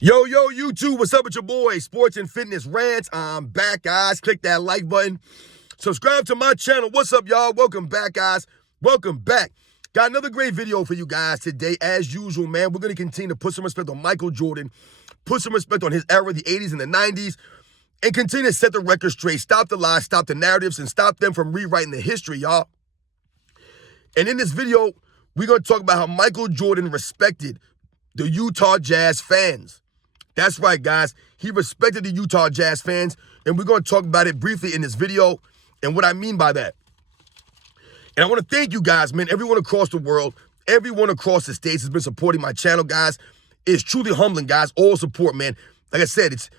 Yo, YouTube, what's up with your boy? Sports and Fitness Rants. I'm back, guys. Click that like button. Subscribe to my channel. What's up, y'all? Welcome back, guys. Welcome back. Got another great video for you guys today. As usual, man, we're going to continue to put some respect on Michael Jordan, put some respect on his era, the 80s and the 90s, and continue to set the record straight. Stop the lies, stop the narratives, and stop them from rewriting the history, y'all. And in this video, we're going to talk about how Michael Jordan respected the Utah Jazz fans. That's right, guys. He respected the Utah Jazz fans, and we're going to talk about it briefly in this video and what I mean by that. And I want to thank you guys, man. Everyone across the world, everyone across the states has been supporting my channel, guys. It's truly humbling, guys. All support, man. Like I said, it's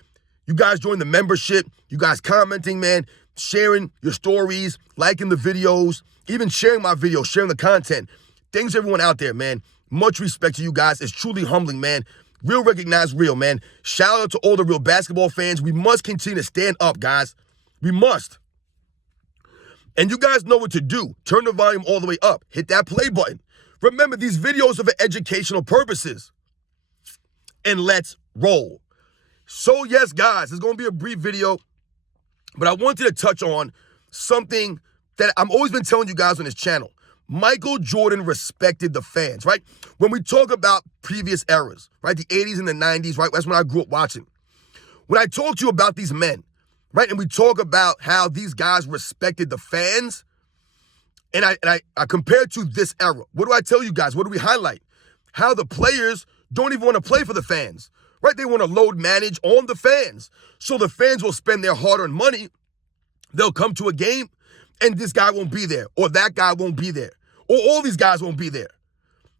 you guys joining the membership, you guys commenting, man, sharing your stories, liking the videos, even sharing my videos, sharing the content. Thanks to everyone out there, man. Much respect to you guys. It's truly humbling, man. Real recognize real, man. Shout out to all the real basketball fans. We must continue to stand up, guys. We must. And you guys know what to do. Turn the volume all the way up. Hit that play button. Remember, these videos are for educational purposes. And let's roll. So, yes, guys, it's going to be a brief video, but I wanted to touch on something that I've always been telling you guys on this channel. Michael Jordan respected the fans, right? When we talk about previous eras, right? The 80s and the 90s, right? That's when I grew up watching. When I talk to you about these men, right? And we talk about how these guys respected the fans, and I compare it to this era. What do I tell you guys? What do we highlight? How the players don't even want to play for the fans, right? They want to load manage on the fans. So the fans will spend their hard-earned money. They'll come to a game, and this guy won't be there, or that guy won't be there, or all these guys won't be there,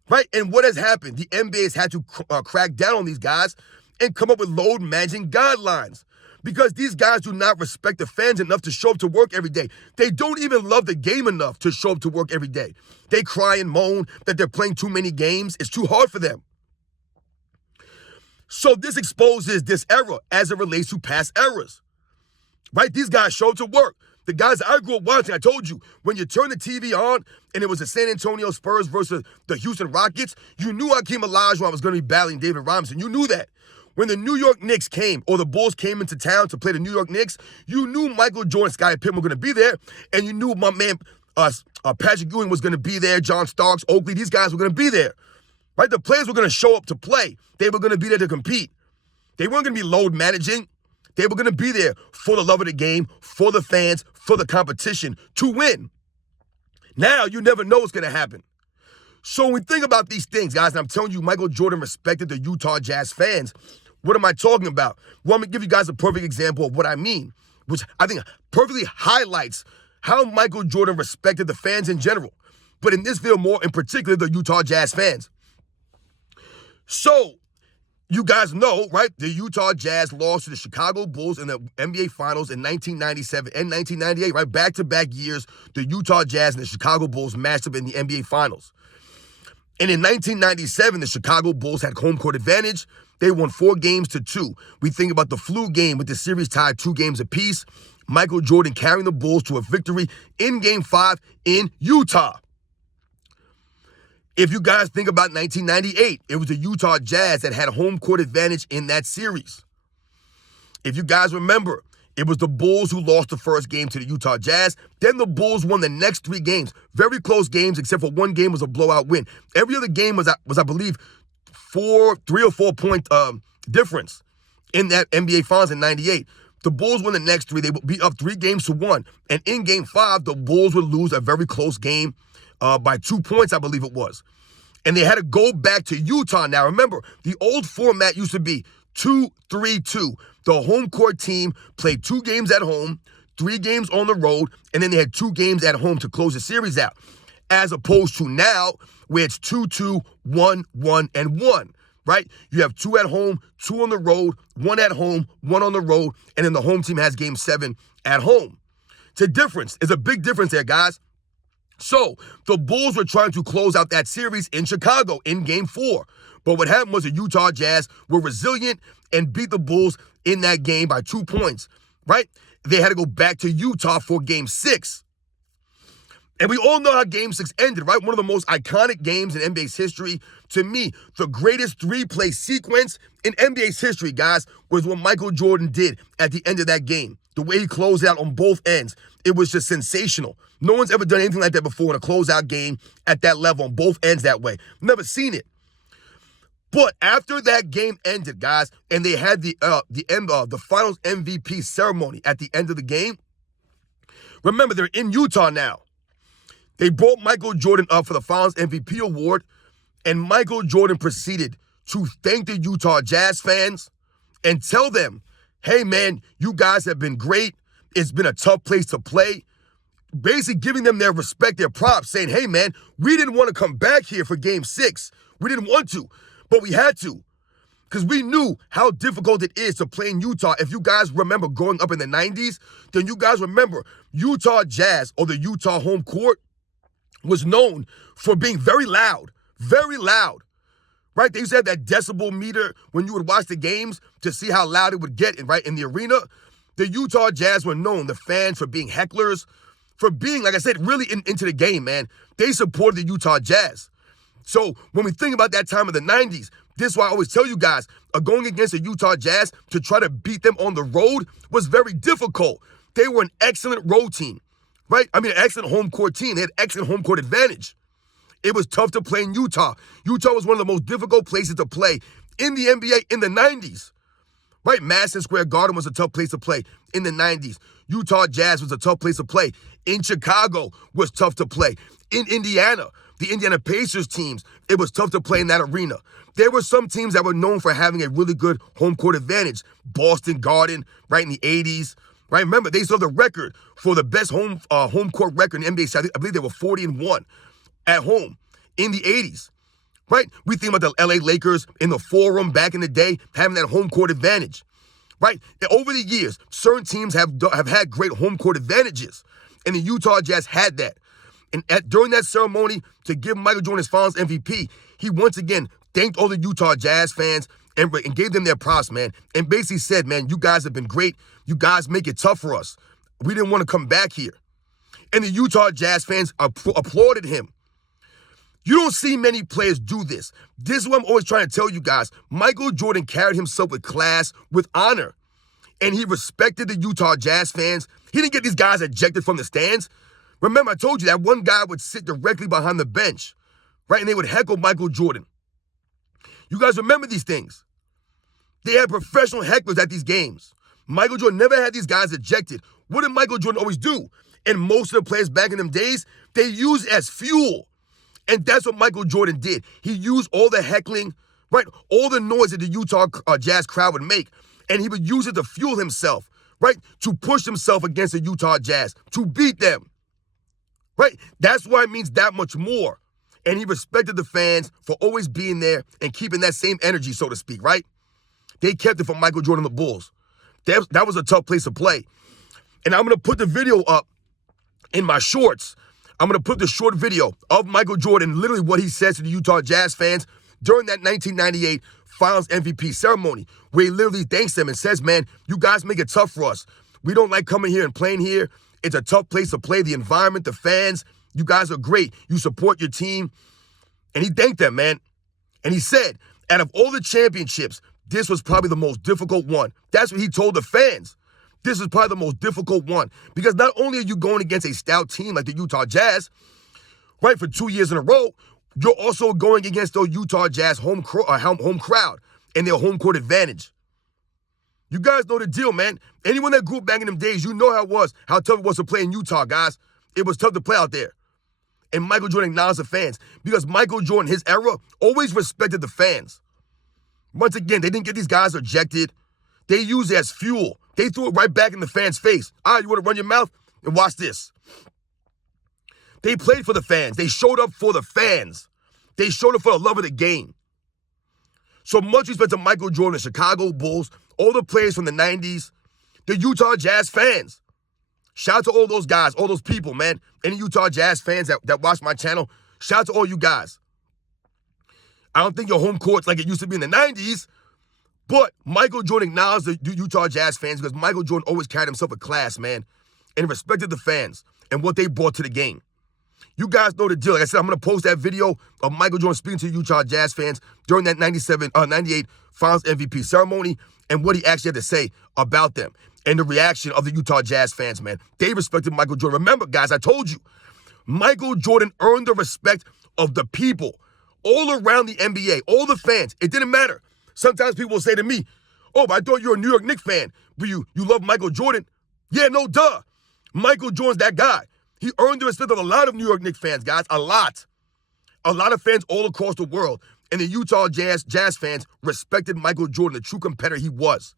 right? And what has happened? The NBA has had to crack down on these guys and come up with load managing guidelines because these guys do not respect the fans enough to show up to work every day. They don't even love the game enough to show up to work every day. They cry and moan that they're playing too many games. It's too hard for them. So this exposes this era as it relates to past eras, right? These guys show up to work. The guys I grew up watching, I told you, when you turn the TV on and it was the San Antonio Spurs versus the Houston Rockets, you knew Hakeem Olajuwon was going to be battling David Robinson. You knew that. When the New York Knicks came, or the Bulls came into town to play the New York Knicks, you knew Michael Jordan, Scottie Pippen were going to be there, and you knew my man Patrick Ewing was going to be there, John Starks, Oakley, these guys were going to be there. Right? The players were going to show up to play. They were going to be there to compete. They weren't going to be load managing. They were going to be there for the love of the game, for the fans, for the competition, to win. Now, you never know what's going to happen. So when we think about these things, guys, and I'm telling you, Michael Jordan respected the Utah Jazz fans. What am I talking about? Well, I'm going to give you guys a perfect example of what I mean, which I think perfectly highlights how Michael Jordan respected the fans in general. But in this video, more in particular, the Utah Jazz fans. So, you guys know, right, the Utah Jazz lost to the Chicago Bulls in the NBA Finals in 1997 and 1998, right? Back-to-back years, the Utah Jazz and the Chicago Bulls matched up in the NBA Finals. And in 1997, the Chicago Bulls had home court advantage. They won 4-2. We think about the flu game with the series tied 2 games apiece. Michael Jordan carrying the Bulls to a victory in Game 5 in Utah. If you guys think about 1998, it was the Utah Jazz that had home court advantage in that series. If you guys remember, it was the Bulls who lost the first game to the Utah Jazz. Then the Bulls won the next 3 games. Very close games, except for one game was a blowout win. Every other game was I believe, 3 or 4 point difference in that NBA Finals in 98. The Bulls won the next 3. They would be up 3-1. And in Game 5, the Bulls would lose a very close game by 2 points, I believe it was. And they had to go back to Utah. Now, remember, the old format used to be 2-3-2. The home court team played 2 games at home, 3 games on the road, and then they had 2 games at home to close the series out. As opposed to now, where it's 2-2, 1-1, and 1, right? You have 2 at home, 2 on the road, 1 at home, 1 on the road, and then the home team has Game 7 at home. It's a difference. It's a big difference there, guys. So, the Bulls were trying to close out that series in Chicago in Game 4. But what happened was the Utah Jazz were resilient and beat the Bulls in that game by 2 points, right? They had to go back to Utah for Game 6. And we all know how Game 6 ended, right? One of the most iconic games in NBA's history. To me, the greatest three-play sequence in NBA's history, guys, was what Michael Jordan did at the end of that game. The way he closed out on both ends, it was just sensational. No one's ever done anything like that before in a closeout game at that level on both ends that way. Never seen it. But after that game ended, guys, and they had the Finals MVP ceremony at the end of the game, remember, they're in Utah now. They brought Michael Jordan up for the Finals MVP award, and Michael Jordan proceeded to thank the Utah Jazz fans and tell them, hey, man, you guys have been great. It's been a tough place to play. Basically giving them their respect, their props, saying, hey, man, we didn't want to come back here for Game 6. We didn't want to, but we had to because we knew how difficult it is to play in Utah. If you guys remember growing up in the 90s, then you guys remember Utah Jazz or the Utah home court was known for being very loud, right? They used to have that decibel meter when you would watch the games to see how loud it would get, right, in the arena. The Utah Jazz were known, the fans, for being hecklers, for being, like I said, really into the game, man. They supported the Utah Jazz. So when we think about that time of the 90s, this is why I always tell you guys, going against the Utah Jazz to try to beat them on the road was very difficult. They were an excellent road team. Right? I mean, an excellent home court team. They had excellent home court advantage. It was tough to play in Utah. Utah was one of the most difficult places to play in the NBA in the 90s. Right? Madison Square Garden was a tough place to play in the 90s. Utah Jazz was a tough place to play. In Chicago was tough to play. In Indiana, the Indiana Pacers teams, it was tough to play in that arena. There were some teams that were known for having a really good home court advantage. Boston Garden, right, in the 80s. Right, remember, they saw the record for the best home court record in NBA. I believe they were 40-1 at home in the 80s. Right? We think about the LA Lakers in the Forum back in the day having that home court advantage. Right? Over the years, certain teams have had great home court advantages, and the Utah Jazz had that. And during that ceremony to give Michael Jordan his Finals MVP, he once again thanked all the Utah Jazz fans and gave them their props, man, and basically said, man, you guys have been great. You guys make it tough for us. We didn't want to come back here. And the Utah Jazz fans applauded him. You don't see many players do this. This is what I'm always trying to tell you guys. Michael Jordan carried himself with class, with honor, and he respected the Utah Jazz fans. He didn't get these guys ejected from the stands. Remember, I told you that one guy would sit directly behind the bench, right, and they would heckle Michael Jordan. You guys remember these things. They had professional hecklers at these games. Michael Jordan never had these guys ejected. What did Michael Jordan always do? And most of the players back in them days, they used it as fuel. And that's what Michael Jordan did. He used all the heckling, right, all the noise that the Utah Jazz crowd would make, and he would use it to fuel himself, right, to push himself against the Utah Jazz, to beat them, right? That's why it means that much more. And he respected the fans for always being there and keeping that same energy, so to speak, right? They kept it from Michael Jordan and the Bulls. That was a tough place to play. And I'm going to put the video up in my shorts. I'm going to put the short video of Michael Jordan, literally what he says to the Utah Jazz fans during that 1998 Finals MVP ceremony, where he literally thanks them and says, man, you guys make it tough for us. We don't like coming here and playing here. It's a tough place to play. The environment, the fans, you guys are great. You support your team. And he thanked them, man. And he said, out of all the championships, this was probably the most difficult one. That's what he told the fans. This is probably the most difficult one. Because not only are you going against a stout team like the Utah Jazz, right, for 2 years in a row, you're also going against the Utah Jazz home crowd and their home court advantage. You guys know the deal, man. Anyone that grew up back in them days, you know how tough it was to play in Utah, guys. It was tough to play out there. And Michael Jordan acknowledged the fans because Michael Jordan, his era, always respected the fans. Once again, they didn't get these guys ejected. They used it as fuel. They threw it right back in the fans' face. You want to run your mouth? And watch this. They played for the fans. They showed up for the fans. They showed up for the love of the game. So much respect to Michael Jordan, the Chicago Bulls, all the players from the 90s, the Utah Jazz fans. Shout out to all those guys, all those people, man. Any Utah Jazz fans that watch my channel, shout out to all you guys. I don't think your home court's like it used to be in the 90s, but Michael Jordan acknowledged the Utah Jazz fans because Michael Jordan always carried himself with class, man, and respected the fans and what they brought to the game. You guys know the deal. Like I said, I'm going to post that video of Michael Jordan speaking to Utah Jazz fans during that 98 Finals MVP ceremony and what he actually had to say about them and the reaction of the Utah Jazz fans, man. They respected Michael Jordan. Remember, guys, I told you, Michael Jordan earned the respect of the people all around the NBA, all the fans. It didn't matter. Sometimes people will say to me, oh, but I thought you were a New York Knicks fan, but you love Michael Jordan. Yeah, no duh. Michael Jordan's that guy. He earned the respect of a lot of New York Knicks fans, guys, a lot. A lot of fans all across the world. And the Utah Jazz fans respected Michael Jordan, the true competitor he was.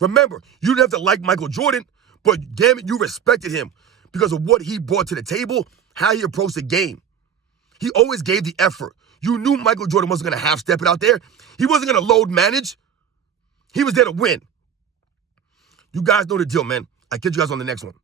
Remember, you didn't have to like Michael Jordan, but damn it, you respected him because of what he brought to the table, how he approached the game. He always gave the effort. You knew Michael Jordan wasn't going to half-step it out there. He wasn't going to load manage. He was there to win. You guys know the deal, man. I'll catch you guys on the next one.